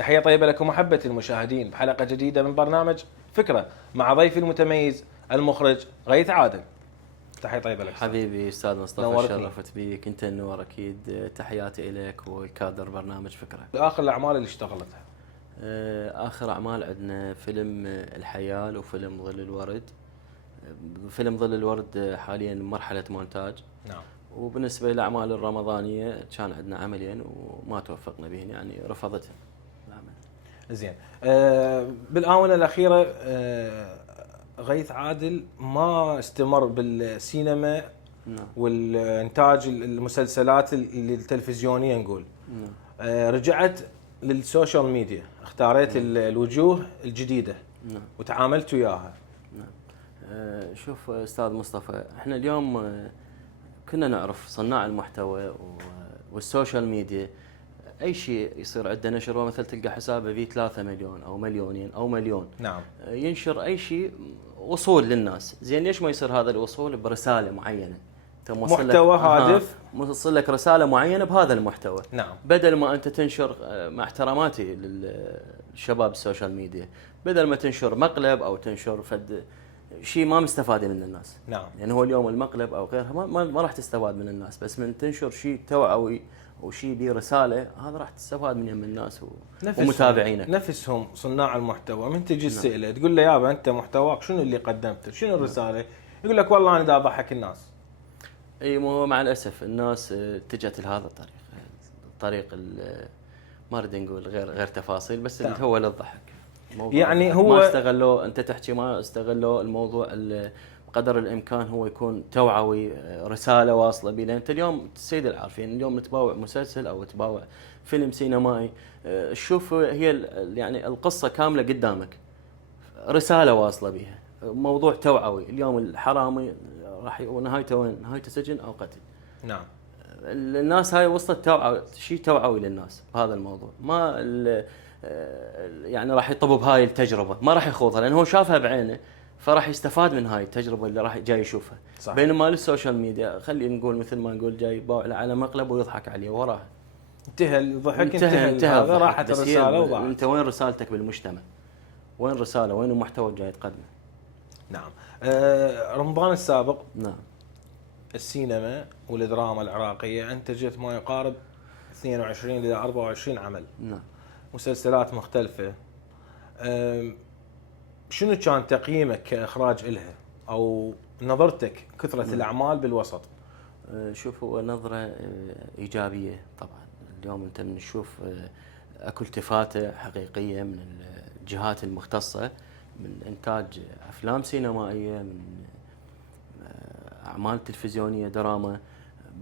تحية طيبة لكم محبة المشاهدين بحلقة جديدة من برنامج فكرة مع ضيفي المتميز المخرج غيث عادل. تحية طيبة لك حبيبي استاذ مصطفى، نورتني. شرفت بيك. انت النور اكيد. تحياتي اليك والكادر برنامج فكره. آخر الأعمال اللي اشتغلتها؟ اخر اعمال عندنا فيلم الحيال وفيلم ظل الورد. فيلم ظل الورد حاليا مرحله مونتاج. نعم. وبالنسبه للاعمال الرمضانيه كان عندنا عملين وما توفقنا بهن، يعني رفضتهم العمل. زين. بالآونة الأخيرة غيث عادل ما استمر بالسينما نعم. والإنتاج المسلسلات التلفزيونية نقول. نعم. رجعت للسوشيال ميديا، اختاريت الوجوه الجديدة. نعم. وتعاملت وياها. نعم. شوف استاذ مصطفى، احنا اليوم كنا نعرف صناع المحتوى والسوشيال ميديا، اي شيء يصير عنده نشر ومثل تلقى حسابه فيه 3 مليون او مليونين او مليون. نعم. ينشر اي شيء وصول للناس. زين ليش ما يصير هذا الوصول برساله معينه؟ محتوى هادف، موصل لك رساله معينه بهذا المحتوى. نعم. بدل ما انت تنشر، مع احتراماتي للشباب السوشيال ميديا، بدل ما تنشر مقلب او تنشر فد شيء ما مستفاده من الناس. نعم. يعني هو اليوم المقلب او غيرها ما راح تستفاد من الناس، بس من تنشر شيء توعوي وشيء به رساله، هذا راح تستفاد منه من الناس ومتابعينك. نفسهم صناع المحتوى من تجي تسأله تقول له يابا انت محتواك شنو اللي قدمته؟ شنو الرساله؟ يقول لك والله انا دا اضحك الناس. اي مو مع الاسف الناس اتجهت لهذا الطريق ما اريد نقول غير تفاصيل، بس اللي هو للضحك. يعني هو ما استغلوا، انت تحكي ما استغلوا الموضوع بقدر الامكان هو يكون توعوي، رساله واصله بي. لان انت اليوم السيد العارفين اليوم تباوع مسلسل او تباوع فيلم سينمائي، شوف هي يعني القصه كامله قدامك، رساله واصله بها، موضوع توعوي. اليوم الحرامي راح ونهايته وين؟ نهايته سجن او قتل. نعم. الناس هاي وصلت توعوي، شيء توعوي للناس بهذا الموضوع. ما يعني راح يطب بهاي التجربه، ما راح يخوضها لانه هو شافها بعينه، فراح يستفاد من هاي التجربه اللي راح جاي يشوفها. صح. بينما للسوشيال ميديا خلينا نقول مثل ما نقول جاي يباوع على مقلب ويضحك عليه وراها. انتهى الضحك، انتهى هذا، راحت الرساله وضاعت. انت وين رسالتك بالمجتمع؟ وين الرساله؟ وين المحتوى اللي جاي تقدمه؟ نعم. رمضان السابق نعم السينما والدراما العراقيه انتجت ما يقارب 22 الى 24 عمل. نعم. مسلسلات مختلفه. شنو كان تقييمك كاخراج الها او نظرتك كثره الاعمال بالوسط؟ شوف هو نظره ايجابيه طبعا. اليوم انت من تشوف اكو التفاته حقيقيه من الجهات المختصه، من انتاج افلام سينمائيه، من اعمال تلفزيونيه، دراما.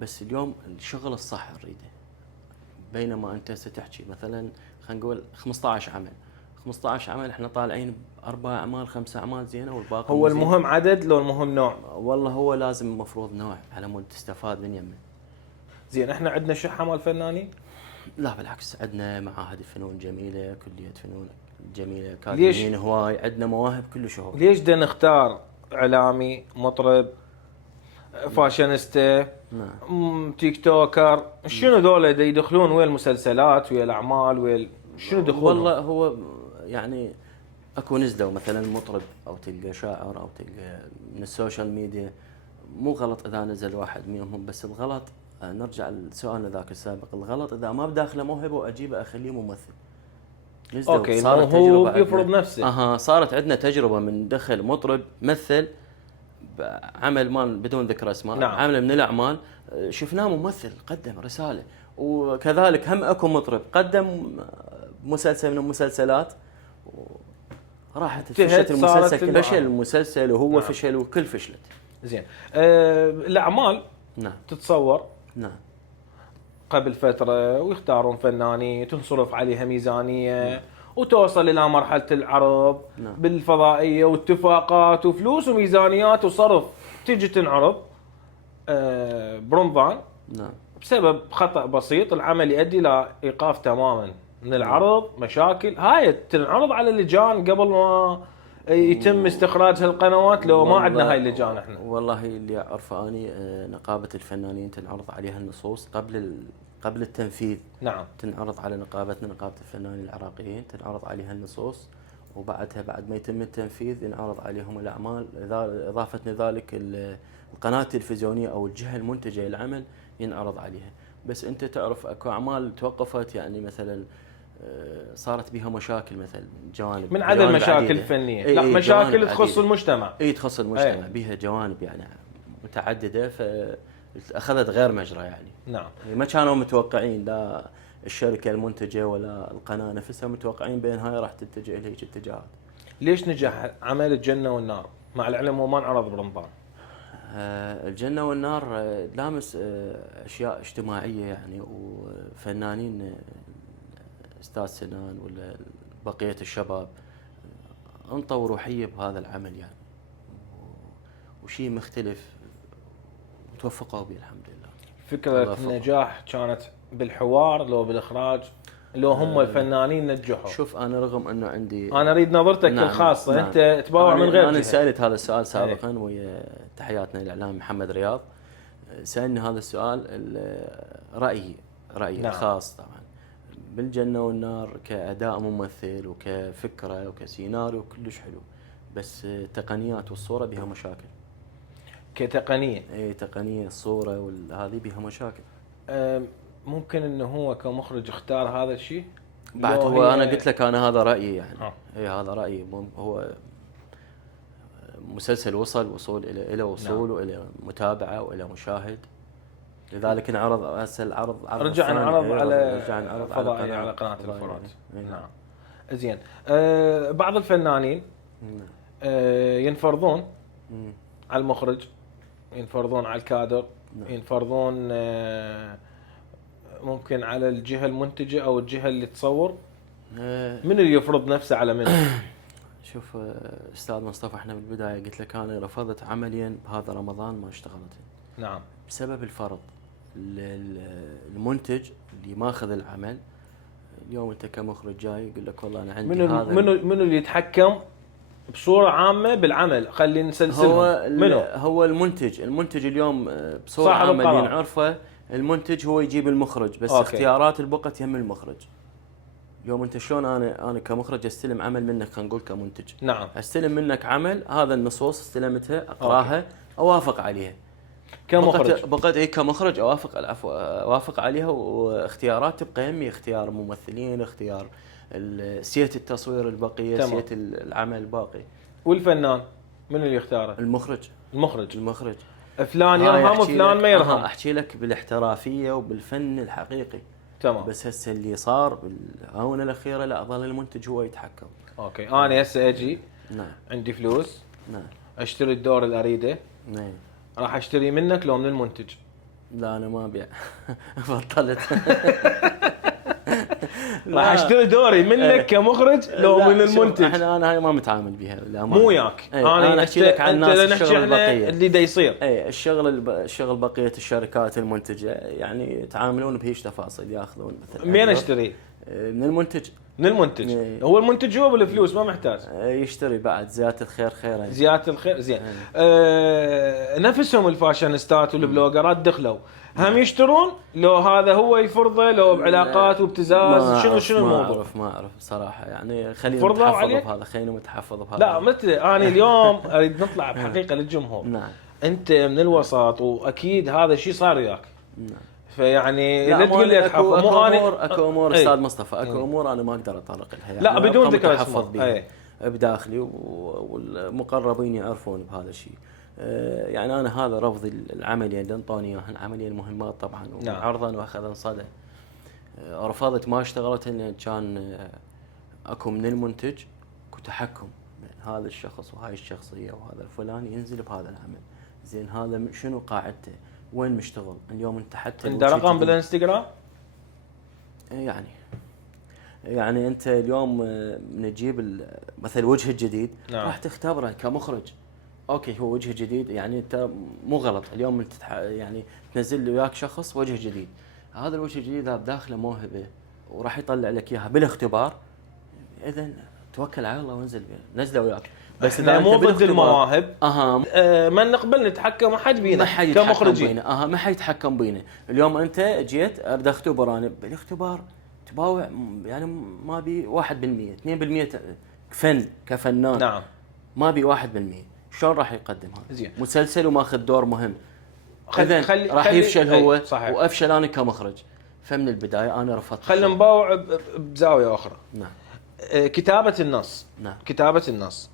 بس اليوم الشغل الصح نريده. بينما انت ستحكي مثلا خلينا نقول 15 عمل، 15 عمل احنا طالعين ب4 اعمال 5 اعمال زينه والباقي هو المهم عدد لو المهم نوع؟ والله هو لازم المفروض نوع على مود تستفاد من يمه. زين احنا عندنا شحه مال فنانين؟ لا بالعكس، عندنا معاهد الفنون جميله، كليه فنون جميله، اكاديميين هواي، عندنا مواهب كل شهور. ليش بدنا نختار اعلامي، مطرب، فاشينيستا، تيك توكر؟ شنو ذولا يدخلون ويا المسلسلات ويا الاعمال ويا شنو دخولهم؟ والله هو يعني اكو نزلوا مثلا مطرب او تلقى شاعر او تلقى من السوشيال ميديا، مو غلط اذا نزل واحد منهم، بس الغلط نرجع لسؤالنا ذاك السابق، الغلط اذا ما بداخله موهبه واجيبه اخليه ممثل. اوكي هو يفرض نفسه. صارت عندنا تجربه من دخل مطرب مثل عمل مال بدون ذكر اسماء. نعم. عمل من الاعمال شفناه ممثل قدم رساله، وكذلك هم اكو مطرب قدم مسلسل من المسلسلات راحت فشلت المسلسل، فشل المسلسل وهو نعم. فشل وكل فشلت. زين. الاعمال نعم تتصور نعم قبل فتره ويختارون فنانين تنصرف عليها ميزانيه وتوصل الى مرحله العرض بالفضائيه واتفاقات وفلوس وميزانيات وصرف، تجي تنعرض برمضان بسبب خطا بسيط العمل يؤدي الى ايقاف تماما من العرض، مشاكل هاي تنعرض على اللجان قبل ما يتم استخراج هالقنوات. لو ما عندنا هاي اللجان احنا والله اللي اعرفه اني نقابه الفنانين تنعرض عليها النصوص قبل قبل التنفيذ نعم. تنعرض على نقابتنا، نقابة الفنانين العراقيين، تنعرض عليها النصوص، وبعدها بعد ما يتم التنفيذ ينعرض عليهم الأعمال. إضافة لذلك القناة التلفزيونية أو الجهة المنتجة للعمل ينعرض عليها. بس أنت تعرف أكو أعمال توقفت، يعني مثلا صارت بها مشاكل، مثلا جوانب من عدم مشاكل عديدة. فنية، إيه لا إيه مشاكل تخص عديدة. المجتمع. اي تخص المجتمع، أي. بها جوانب يعني متعددة، فأخذت غير مجرى يعني. نعم. ما كانوا متوقعين، لا الشركة المنتجة ولا القناة نفسها متوقعين بأن هاي راح تتجه لهيك اتجاهات. ليش نجح عمل الجنة والنار مع العلم وما انعرض برمضان؟ الجنة والنار لامس أشياء اجتماعية يعني، وفنانين أستاذ سنان ولا بقية الشباب انطوا روحية بهذا العمل يعني، وشيء مختلف وتوفقوا به الحمد لله. فكرة النجاح كانت بالحوار لو بالإخراج لو هم الفنانين نجحوا؟ شوف أنا رغم أنه عندي، أنا أريد نظرتك نعم الخاصة. نعم. أنت تباوع من غير أنا جهة. سألت هذا السؤال سابقا ويا تحياتنا الإعلام محمد رياض، سألني هذا السؤال، رأيي نعم. الخاص طبعا بالجنة والنار كأداء ممثل وكفكرة وكسيناريو كلش حلو، بس تقنيات والصورة بها مشاكل. كتقنية؟ اي تقنية الصورة وهذه بها مشاكل. ممكن انه هو كمخرج اختار هذا الشيء بعد هو انا قلت لك انا هذا رأيي يعني. اي هذا رأيي. هو مسلسل وصول الى وصول نعم. والى متابعة والى مشاهد، لذلك انعرض هسه العرض رجع نعرض على فضائي على قناة الفرات. يعني. نعم. زين. بعض الفنانين ينفرضون على المخرج، ينفرضون على الكادر، ينفرضون ممكن على الجهة المنتجة أو الجهة اللي تصور. من اللي يفرض نفسه على منه؟ شوف أستاذ مصطفى، احنا بالبداية قلت لك أنا رفضت عمليا بهذا رمضان ما اشتغلت. نعم. بسبب الفرض. المنتج اللي ماخذ العمل اليوم، أنت كمخرج جاي يقول لك والله أنا عندي هذا. منو اللي يتحكم بصورة عامة بالعمل؟ خلي نسلسلهم. هو المنتج اليوم بصورة عامة اللي نعرفه، المنتج هو يجيب المخرج، بس اختيارات البقت يم المخرج. اليوم انت شلون انا كمخرج استلم عمل منك، خلينا نقول كمنتج. نعم. استلم منك عمل، هذا النصوص استلمتها اقراها اوافق عليها كمخرج. بقت كمخرج اوافق عليها، واختيارات تبقى يمي، اختيار ممثلين، اختيار سياسة التصوير البقية، سياسة العمل الباقي. والفنان من اللي يختاره؟ المخرج فلان يرهم وفلان ما يرهم. احكي لك بالاحترافية وبالفن الحقيقي. تمام. بس هسه اللي صار بالآونة الأخيرة لا، ظل المنتج هو يتحكم. اوكي. انا هسه اجي. نعم. عندي فلوس. نعم. اشتري الدور اللي اريده. نعم. راح اشتري منك لو من المنتج؟ لا انا ما ابيع. بطلت. راح اشتري دوري منك كمخرج لو من المنتج. انا هاي ما متعامل بها. مو وياك. انا احكي لك عن الناس الشغل البقيه اللي دا يصير. اي الشغل بقيه الشركات المنتجه يعني يتعاملون بهيش تفاصيل، ياخذون مثلا. مين اشتري؟ من المنتج. هو المنتج هو بالفلوس ما محتاج. يشتري بعد زياده الخير خيرا. زياده الخير زين. نفسهم الفاشينيستات والبلوجرات دخلوا هم يشترون لو هذا هو يفرضه، لو بعلاقات وابتزاز؟ شنو الموضوع؟ ما اعرف صراحه يعني. خلينا متحفظ بهذا. لا مثل انا اليوم اريد نطلع بحقيقه للجمهور. نعم. انت من الوسط واكيد هذا الشيء صار وياك. نعم. فيعني لا تقول لي اتحفظ. اكو امور استاذ مصطفى، اكو امور انا ما اقدر اتطرق لها يعني. لا بدون ذكر اسماء بداخلي، والمقربين يعرفون بهذا الشيء. يعني انا هذا رفضي العمليه اللي انطوني اياها، عمليه المهمات طبعا وعرضا واخذا صدى. رفضت ما اشتغلت ان كان اكو من المنتج كتحكم هذا الشخص وهاي الشخصيه وهذا الفلاني ينزل بهذا العمل. زين هذا شنو قاعدته؟ وين مشتغل؟ اليوم انت حتى عند رقم بالانستغرام يعني انت اليوم من تجيب مثلا وجه جديد راح تختبره كمخرج. اوكي هو وجه جديد يعني انت مو غلط. اليوم انت يعني تنزل له وياك شخص وجه جديد، هذا الوجه الجديد هذا بداخله موهبه وراح يطلع لك اياها بالاختبار. اذا توكل على الله وانزل نزله وياك. بس احنا مو ضد المواهب، ما نقبل نتحكم ما حد بينا كمخرجين، ما حد يتحكم بينا. اليوم انت جيت اريد اختبر، انا بالاختبار تباوع يعني ما بي 1% 2% فن كفنان. نعم ما بي 1%. شلون راح يقدم هذا زين مسلسل وماخذ دور مهم؟ خلي راح يفشل هو صحيح. وافشل انا كمخرج. فمن البدايه انا رفضت. خلينا نباوع بزاويه اخرى. نعم. كتابه النص. نعم. كتابه النص.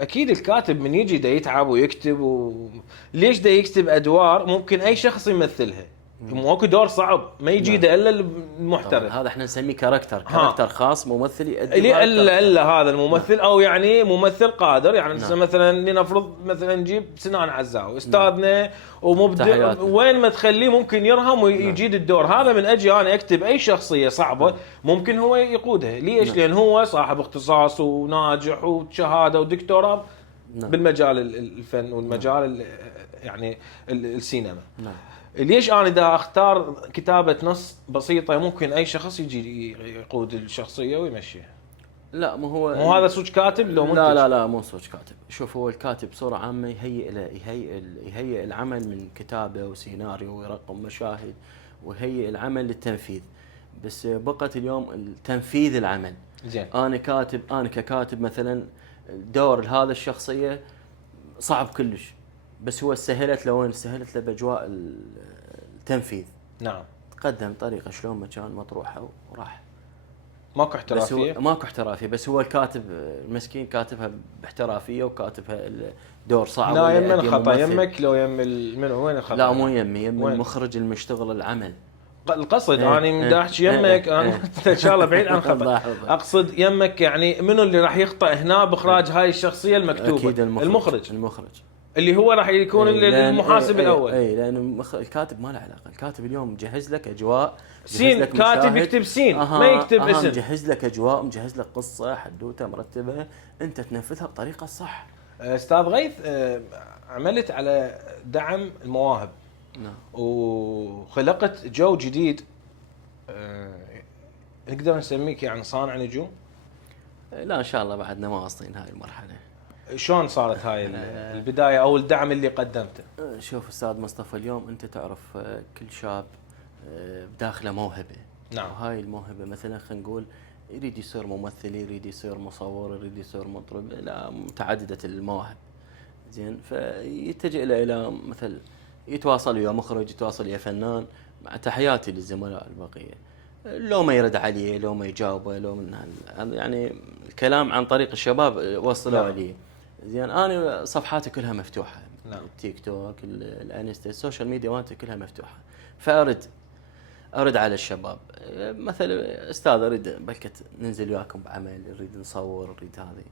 اكيد الكاتب من يجي دا يتعب ويكتب ليش دا يكتب ادوار ممكن اي شخص يمثلها، ماكو دور صعب ما يجي دا الا المحترف. هذا احنا نسميه كاركتر خاص، ممثل يؤدي الا هذا الممثل. نعم. او يعني ممثل قادر يعني. نعم. مثلا لنفرض مثلا نجيب سنان عزاوي استاذنا. نعم. ومبدع وين ما تخليه ممكن يرهم ويجيد الدور. هذا من اجي انا اكتب اي شخصيه صعبه ممكن هو يقودها. ليش؟ نعم. لان هو صاحب اختصاص وناجح وشهاده ودكتوراه بالمجال الفن والمجال يعني السينما. نعم. ليش انا اذا اختار كتابه نص بسيطه ممكن اي شخص يجي يقود الشخصيه ويمشيها؟ لا مو هذا صوت كاتب لو لا مو صوت كاتب. شوف هو الكاتب بصوره عامه يهيئ العمل من كتابه وسيناريو ويرقم مشاهد ويهيئ العمل للتنفيذ. بس بقت اليوم تنفيذ العمل. زين. انا ككاتب مثلا دور هذا الشخصيه صعب كلش، بس هو سهلت له باجواء التنفيذ. نعم. قدم طريقه شلون ما كان مطروحه وراح. ماكو احترافيه. ماكو احترافيه، بس هو الكاتب المسكين كاتبها باحترافيه وكاتبها الدور صعب. لا يم الخطا يمك لو يم من وين الخطا؟ لا مو يم المخرج المشتغل العمل. القصد اني مداحش يمك انا ان شاء الله بعيد عن خطا. اقصد يمك يعني منو اللي راح يخطئ هنا باخراج هاي الشخصيه المكتوبه؟ اكيد المخرج اللي هو راح يكون المحاسب الاول. اي لان الكاتب ما له علاقه. الكاتب اليوم مجهز لك اجواء، سين كاتب يكتب سين ما يكتب اسم. مجهز لك اجواء، مجهز لك قصه حدوته مرتبه، انت تنفذها بطريقه صح. استاذ غيث عملت على دعم المواهب. نعم. وخلقت جو جديد نقدر نسميك يعني صانع نجوم. لا ان شاء الله بعدنا ما واصلين هاي المرحله. شلون صارت هاي البدايه او الدعم اللي قدمته؟ شوف استاذ مصطفى اليوم انت تعرف كل شاب بداخله موهبه. نعم. وهاي الموهبه مثلا خلينا نقول يريد يصير ممثل، يريد يصير مصور، يريد يصير مطرب، لا متعدده المواهب. زين فيتجه الى مثل يتواصل ويا مخرج، يتواصل ويا فنان. مع تحياتي للزملاء البقيه، لو ما يرد عليه، لو ما يجاوبه، لو من يعني الكلام عن طريق الشباب وصلوا عليه. زين انا صفحاتي كلها مفتوحه. نعم. التيك توك، الانستا، السوشيال ميديا مالتي كلها مفتوحه. فارد على الشباب مثلا استاذ اريد بلكت ننزل وياكم بعمل، نريد نصور، نريد هذه.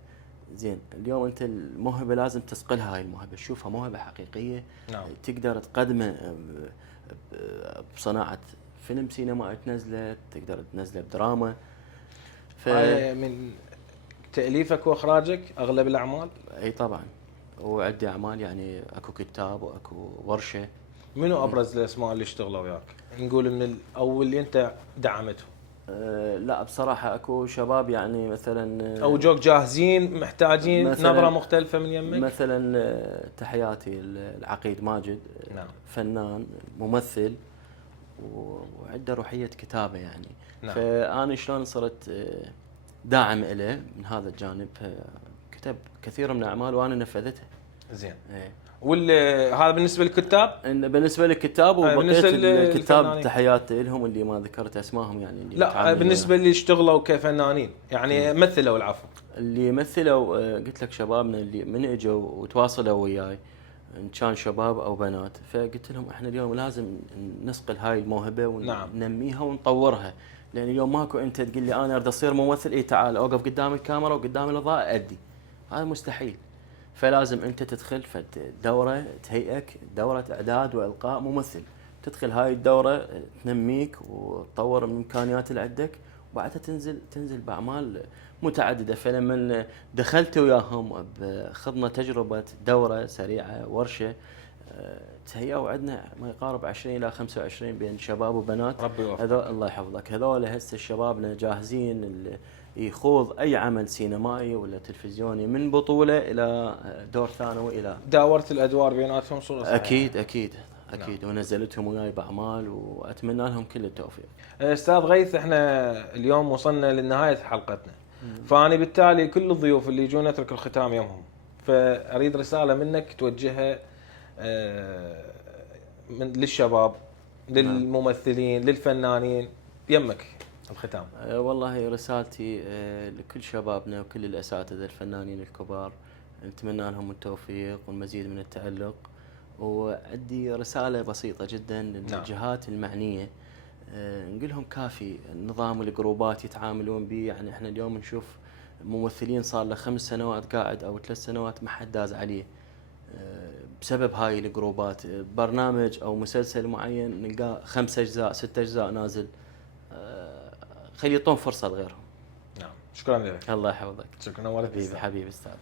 زين اليوم انت الموهبه لازم تصقلها. هاي الموهبه تشوفها موهبه حقيقيه. نعم. تقدر تقدمه بصناعه فيلم سينما تنزله، تقدر تنزله بدراما. من تأليفك واخراجك اغلب الاعمال؟ اي طبعا. وعندي اعمال يعني اكو كتاب واكو ورشه. منو ابرز الاسماء اللي اشتغلوا وياك؟ نقول من الاول اللي انت دعمتهم. لا بصراحه اكو شباب يعني مثلا او جوك جاهزين محتاجين نظره مختلفه من يمك. مثلا تحياتي العقيد ماجد. نعم. فنان ممثل وعنده روحيه كتابه يعني. نعم. فانا شلون صرت داعم له من هذا الجانب. كتب كثير من الاعمال وانا نفذتها. زين. هذا بالنسبه للكتاب؟ بالنسبه للكتاب. وبقيت الكتاب تحياتي لهم اللي ما ذكرت اسمائهم يعني. اللي لا بالنسبه اللي اشتغلوا كفنانين يعني مثلوا العفو. اللي مثلوا قلت لك شبابنا اللي من اجوا وتواصلوا وياي ان كان شباب او بنات. فقلت لهم احنا اليوم لازم نسقل هاي الموهبه وننميها ونطورها. لان اليوم ماكو انت تقول لي انا اريد اصير ممثل، اي تعال اوقف قدام الكاميرا وقدام الاضاءه ادي. هذا مستحيل. فلازم انت تدخل دوره تهيئك، دوره اعداد والقاء ممثل. تدخل هاي الدوره تنميك وتطور من الامكانيات اللي عندك، وبعدها تنزل باعمال متعدده. فلما دخلت وياهم خضنا تجربه دوره سريعه ورشه تهيأوا عندنا ما يقارب 20 الى 25 بين شباب وبنات. ربي يوفقك. الله يحفظك. هذول هسه شبابنا جاهزين يخوض اي عمل سينمائي ولا تلفزيوني، من بطوله الى دور ثانوي الى. داورت الادوار بيناتهم صوره صحيحة. اكيد ونزلتهم وياي باعمال، واتمنى لهم كل التوفيق. استاذ غيث، احنا اليوم وصلنا لنهايه حلقتنا، فانا بالتالي كل الضيوف اللي يجون نترك الختام يومهم، فاريد رساله منك توجهها للشباب، للممثلين، للفنانين، يمك الختام. والله رسالتي لكل شبابنا وكل الاساتذه الفنانين الكبار، نتمنى لهم التوفيق والمزيد من التألق. وعندي رساله بسيطه جدا للجهات المعنيه، نقول لهم كافي النظام والجروبات يتعاملون به. يعني احنا اليوم نشوف ممثلين صار له 5 سنوات قاعد او 3 سنوات ما حد داز عليه بسبب هاي الجروبات. برنامج او مسلسل معين نلقاه 5 اجزاء 6 اجزاء نازل، خلي يعطون فرصه لغيرهم. نعم، شكرا لك. الله يحفظك. شكرا، ولد حبيبي استاذ.